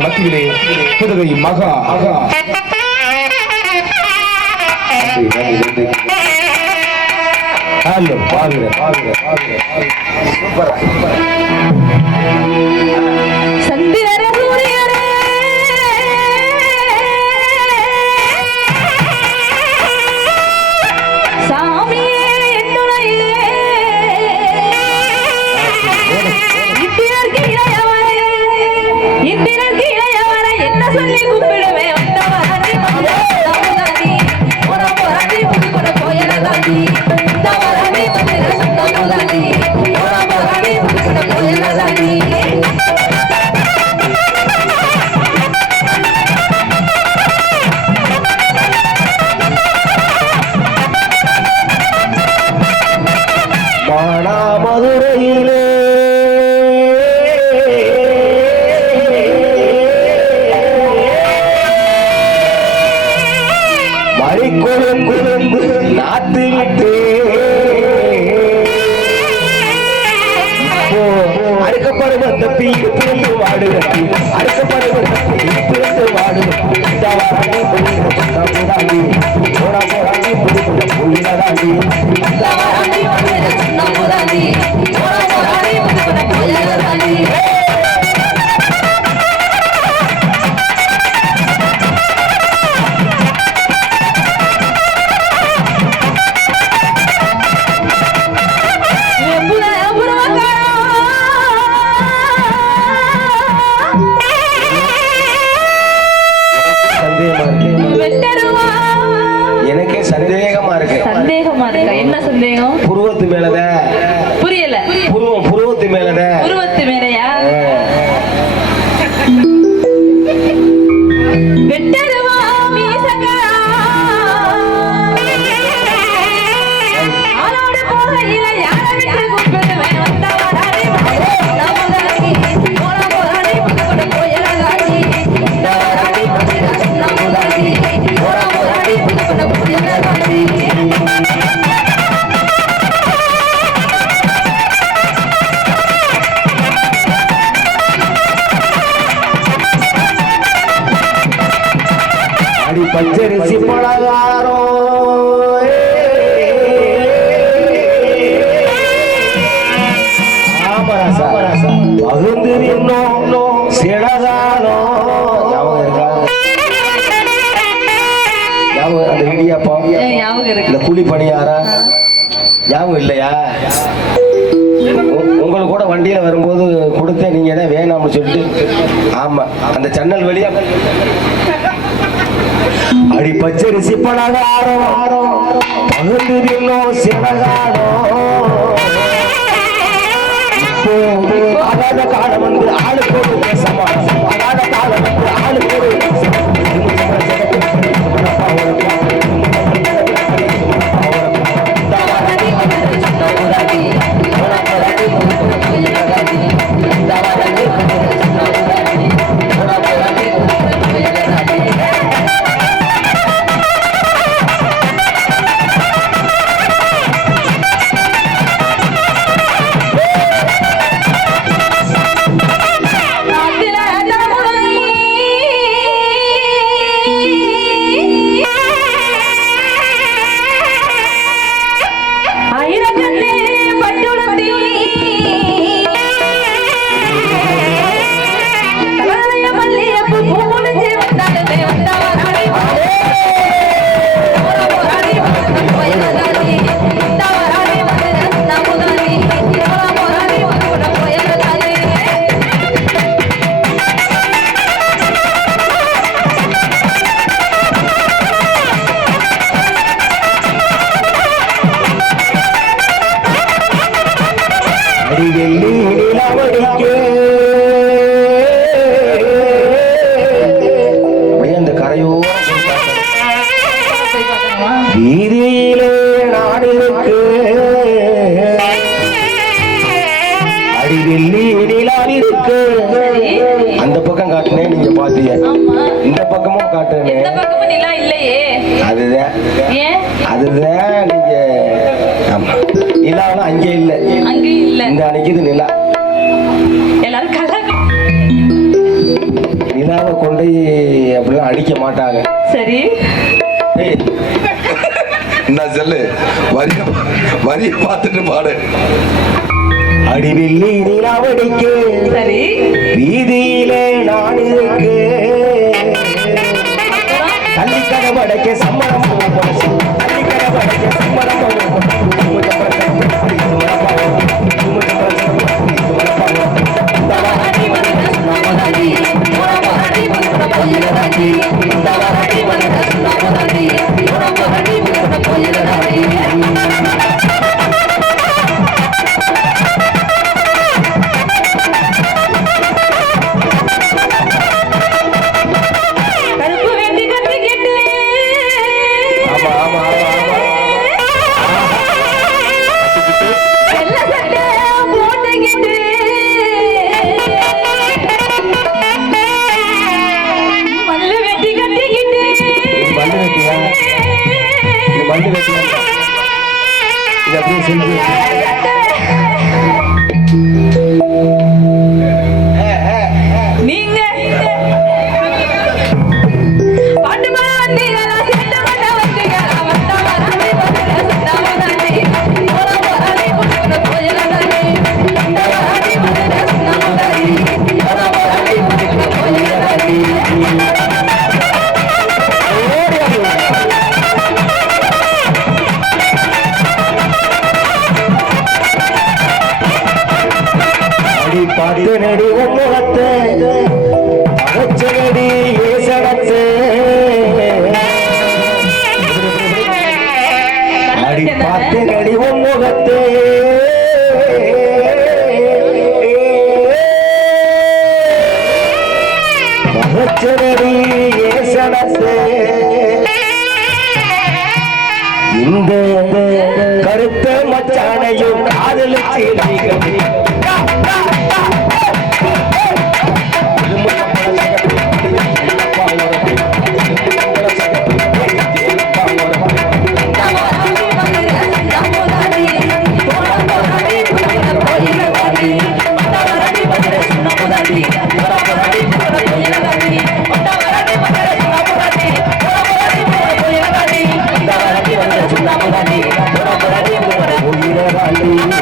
மத்தியிலே புதுகை மகா. அகா ஹலோ பாருங்க பாருங்க பாருங்க சூப்பரா சந்திரரே மானாமதுரையிலே மறிக்கொழும்பு நாட்டு விட்டு இப்போ அறுக்கப்படுவந்த பீடு பிறந்து வாடுகட்டி அறுக்கப்படுவந்த பீடு பிறந்து வாடுகட்டி தவறானே புரிந்த புத்தமுதாண்டி போடா போடாண்டி புதுக்குள்ள புரியாதாண்டி வந்தவராதி Melanda. பச்சரிசி பலகாரம் பகுந்து நின்னோம் ஞாபகம் அந்த இருக்கு. இந்த குழி பணியாரா ஞாபகம் இல்லையா? உ- உங்களுக்கு கூட வண்டியில வரும்போது கொடுத்தேன் நீங்க தான் வேணாம்னு சொல்லிட்டு. ஆமா அந்த ஜன்னல் வழியா அடி பச்சரிசி பலகாரம் பகுந்து நின்னோம் சிவகாரம் இப்போ காலம் வந்து ஊதிய இந்த பக்கமும் காட்டுறேன். அதுதான். நீங்க. நிலாவும் அங்கே இல்ல. அங்கே இல்ல. இந்த அணைக்குது நிலா. எல்லாரும் கொண்டு அப்படிலாம் அடிக்க மாட்டாங்க. சரி. நான் சொல்லு? வரிய வரிய பார்த்துட்டு பாடு. அடிவில்லி நிலாவடிக்கு சரி. வீதியிலே நான் இருக்கு. தள்ளி கதவடைக்க சம்மரம் தள்ளி கதவடைக்க சம்மரம் தவறடி மனதா দিয়েছেন அச்சனடி உன்னடத்து அச்சனடி ஏசடத்து அடி பார்த்து நடி உன்முகத்து அச்சனடி ஏசடத்து இந்த கருத்த மச்சானையும் காதலிச்சு நீங்கள்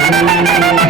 Thank you.